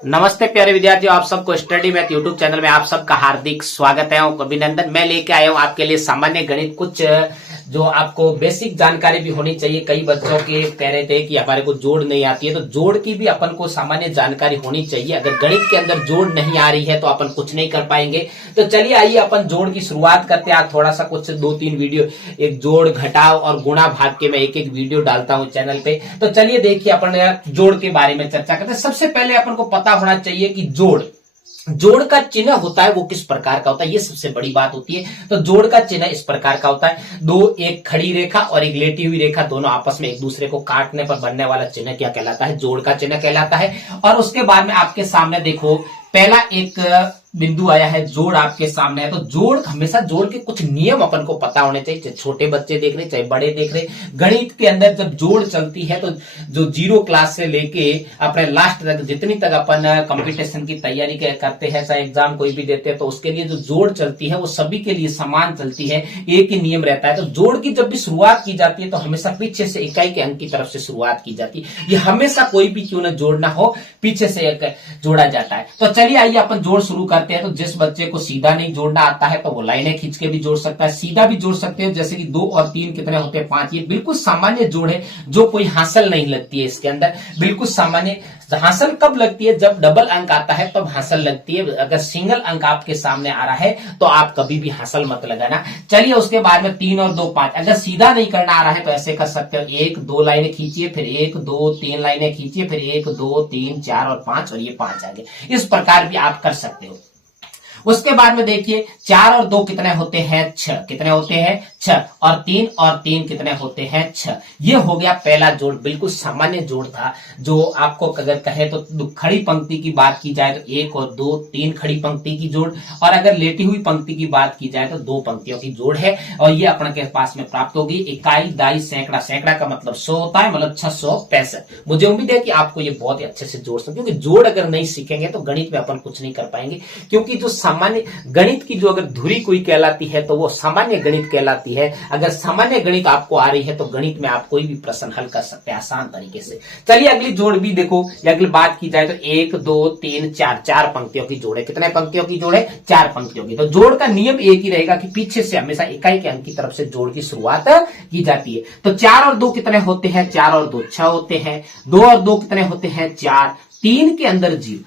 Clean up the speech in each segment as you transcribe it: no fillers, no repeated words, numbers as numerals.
नमस्ते प्यारे विद्यार्थियों, आप सबको स्टडी मैथ यूट्यूब चैनल में आप सबका हार्दिक स्वागत है। अभिनंदन। मैं लेके आया हूँ आपके लिए सामान्य गणित, कुछ जो आपको बेसिक जानकारी भी होनी चाहिए। कई बच्चों के कह रहे थे कि हमारे को जोड़ नहीं आती है, तो जोड़ की भी अपन को सामान्य जानकारी होनी चाहिए। अगर गणित के अंदर जोड़ नहीं आ रही है तो अपन कुछ नहीं कर पाएंगे। तो चलिए आइए अपन जोड़ की शुरुआत करते हैं। आज थोड़ा सा कुछ 2-3 वीडियो, एक जोड़ घटाव और गुणा भाग के मैं एक वीडियो डालता हूँ चैनल पे। तो चलिए देखिए अपन जोड़ के बारे में चर्चा करते हैं। सबसे पहले अपन को पता होना चाहिए कि जोड़ का चिन्ह होता है वो किस प्रकार का होता है, ये सबसे बड़ी बात होती है। तो जोड़ का चिन्ह इस प्रकार का होता है, एक खड़ी रेखा और एक लेटी हुई रेखा, दोनों आपस में एक दूसरे को काटने पर बनने वाला चिन्ह क्या कहलाता है? जोड़ का चिन्ह कहलाता है। और उसके बाद में आपके सामने देखो, पहला एक बिंदु आया है, जोड़ आपके सामने है। तो जोड़, हमेशा जोड़ के कुछ नियम अपन को पता होने चाहिए, चाहे छोटे बच्चे देख रहे चाहे बड़े देख रहे। गणित के अंदर जब जोड़ चलती है तो जो 0 क्लास से लेके अपने लास्ट तक, जितनी तक अपन कंपटीशन की तैयारी करते हैं, चाहे एग्जाम कोई भी देते हैं, तो उसके लिए जो जोड़ चलती है वो सभी के लिए समान चलती है, एक ही नियम रहता है। तो जोड़ की जब भी शुरुआत की जाती है तो हमेशा पीछे से इकाई के अंक की तरफ से शुरुआत की जाती है। ये हमेशा कोई भी क्यों ना जोड़ना हो, पीछे से एक जोड़ा जाता है। तो चलिए आइए अपन जोड़ शुरू करते हैं। तो जिस बच्चे को सीधा नहीं जोड़ना आता है तो वो लाइनें खींच के भी जोड़ सकता है, सीधा भी जोड़ सकते हैं। जैसे कि 2 और 3 कितने होते हैं? 5। ये बिल्कुल सामान्य जोड़ है, जो कोई हासिल नहीं लगती है इसके अंदर, बिल्कुल सामान्य। हासिल कब लगती है? जब डबल अंक आता है तब हासिल लगती है। अगर सिंगल अंक आपके सामने आ रहा है तो आप कभी भी हासिल मत लगाना। चलिए उसके बाद में 3 और 2 5। अगर सीधा नहीं करना आ रहा है तो ऐसे कर सकते हो, 1 2 लाइनें खींचिए, फिर 1 2 3 लाइनें खींचिए, फिर 1 2 3 4 और 5, और ये 5 आ गए। इस प्रकार भी आप कर सकते हो। उसके बाद में देखिए, 4 और 2 कितने होते हैं? 6। कितने होते हैं? 6। और 3 कितने होते हैं? 6। ये हो गया पहला जोड़, बिल्कुल सामान्य जोड़ था। जो आपको अगर कहे तो खड़ी पंक्ति की बात की जाए तो 1 और 2 3 खड़ी पंक्ति की जोड़, और अगर लेटी हुई पंक्ति की बात की जाए तो 2 पंक्तियों की जोड़ है। और ये अपने के पास में प्राप्त होगी। इकाई, दाई, सैकड़ा, सैकड़ा का मतलब 100 होता है, मतलब 665। मुझे उम्मीद है कि आपको ये बहुत ही अच्छे से जोड़ सकते, क्योंकि जोड़ अगर नहीं सीखेंगे तो गणित में अपन कुछ नहीं कर पाएंगे। क्योंकि जो सामान्य गणित की जो अगर धुरी कोई कहलाती है तो वो सामान्य गणित कहलाती है। अगर सामान्य गणित आपको आ रही है तो गणित में आप कोई भी प्रश्न हल कर सकते हैं आसान तरीके से। चलिए अगली जोड़ भी देखो, अगली बात की जाए तो 1 2 3 4, 4 पंक्तियों की जोड़ है। कितने पंक्तियों की जोड़ है? 4 पंक्तियों की। तो जोड़ का नियम एक ही रहेगा कि पीछे से हमेशा इकाई के अंक की तरफ से जोड़ की शुरुआत की जाती है। तो 4 और 2 कितने होते हैं? 4 और 2 6 होते हैं। 2 और 2 कितने होते हैं? 4। 3 के अंदर 0,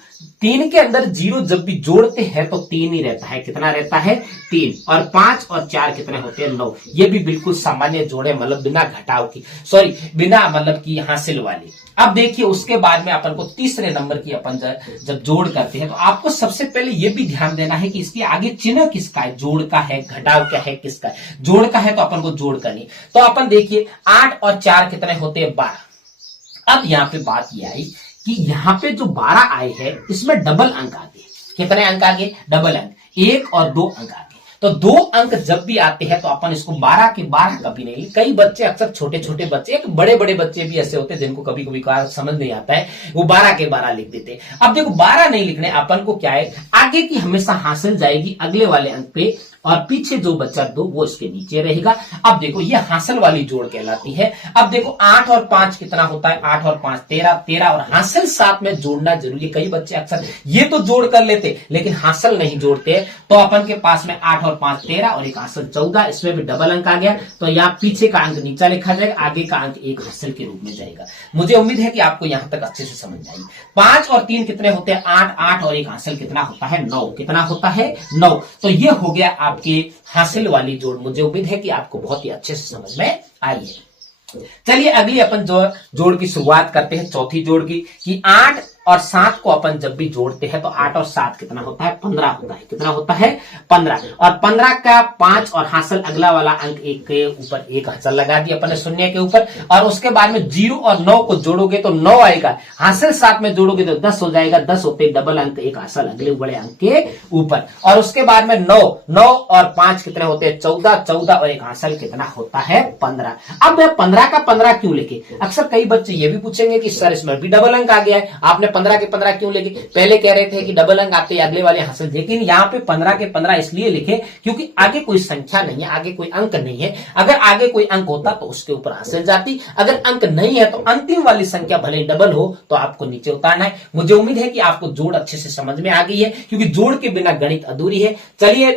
3 के अंदर 0 जब भी जोड़ते हैं तो 3 ही रहता है। कितना रहता है? 3। और 5 और 4 कितने होते हैं? 9। ये भी बिल्कुल सामान्य जोड़ है, मतलब बिना घटाव की, सॉरी बिना मतलब की हासिल वाली। अब देखिए उसके बाद में अपन को तीसरे नंबर की अपन जब जोड़ करते हैं तो आपको सबसे पहले ये भी ध्यान देना है कि इसके आगे चिन्ह किसका है, जोड़ का है, घटाव क्या है, किसका है। जोड़ का है तो अपन को जोड़ करनी। तो अपन देखिए 8 और 4 कितने होते हैं? 12। अब यहां पे बात यह आई कि यहां पे जो 12 आए हैं इसमें डबल अंक आ गए। कितने अंक आ गए? डबल अंक। 1 और 2 अंक आ गए। तो 2 अंक जब भी आते हैं तो अपन इसको 12 के 12 कभी नहीं। कई बच्चे, अक्सर छोटे छोटे बच्चे, एक बड़े बड़े बच्चे भी ऐसे होते हैं जिनको कभी कभी समझ नहीं आता है, वो 12 के 12 लिख देते हैं। अब देखो 12 नहीं लिखने, अपन को क्या है, आगे की हमेशा हासिल जाएगी अगले वाले अंक पे, और पीछे जो बचा 2 वो इसके नीचे रहेगा। अब देखो ये हासिल वाली जोड़ कहलाती है। अब देखो 8 और 5 कितना होता है? 8 और 5 13, 13 और हासिल साथ में जोड़ना जरूरी है। कई बच्चे अक्सर ये तो जोड़ कर लेते लेकिन हासिल नहीं जोड़ते। तो अपन के पास में 8 और 5 13 और एक हासिल 14, इसमें भी डबल अंक आ गया। तो यहाँ पीछे का अंक नीचा लिखा जाएगा, आगे का अंक एक हासिल के रूप में जाएगा। मुझे उम्मीद है कि आपको यहां तक अच्छे से समझ जाएगी। 5 और 3 कितने होते हैं? 8, 8 और एक हासिल कितना होता है? 9। कितना होता है? 9। तो ये हो गया आपके हासिल वाली जोड़। मुझे उम्मीद है कि आपको बहुत ही अच्छे से समझ में आई है। चलिए अगली अपन जोड़ की शुरुआत करते हैं, चौथी जोड़ की, कि 8 और 7 को अपन जब भी जोड़ते हैं तो 8 और 7 कितना होता है? 15 होता है। कितना होता है? 15। और 15 का 5 और हासिल अगला वाला अंक 1 के ऊपर एक हासिल लगा दिया अपन ने शून्य के ऊपर, और उसके बाद में 0 और 9 को जोड़ोगे तो 9 आएगा, हासिल 7 में जोड़ोगे तो 10 हो जाएगा। 10 होते डबल अंक, एक हासिल अगले बड़े अंक के ऊपर, और उसके बाद में 9 और 5 कितने होते हैं? 14, 14 और एक हासिल कितना होता है? 15। अब 15 का 15 क्यों लिखे? अक्सर कई बच्चे ये भी पूछेंगे कि सर इसमें भी डबल अंक आ गया है, आपने 15 के 15 क्यों लिखे? पहले कह रहे थे कि डबल अंक आते अगले वाले हासिल, लेकिन यहाँ पे 15 के 15 इसलिए लिखे क्योंकि आगे कोई संख्या नहीं है, आगे कोई अंक नहीं है। अगर आगे कोई अंक होता तो उसके ऊपर हासिल जाती, अगर अंक नहीं है तो अंतिम वाली संख्या भले डबल हो तो आपको नीचे उतारना है। मुझे उम्मीद है कि आपको जोड़ अच्छे से समझ में आ गई है, क्योंकि जोड़ के बिना गणित अधूरी है। चलिए,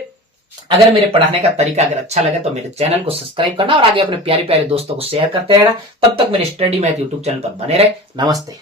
अगर मेरे पढ़ाने का तरीका अगर अच्छा लगे तो मेरे चैनल को सब्सक्राइब करना और आगे अपने प्यारे प्यारे दोस्तों को शेयर करते रहना। तब तक मेरे स्टडी मैथ यूट्यूब चैनल पर बने रहे। नमस्ते।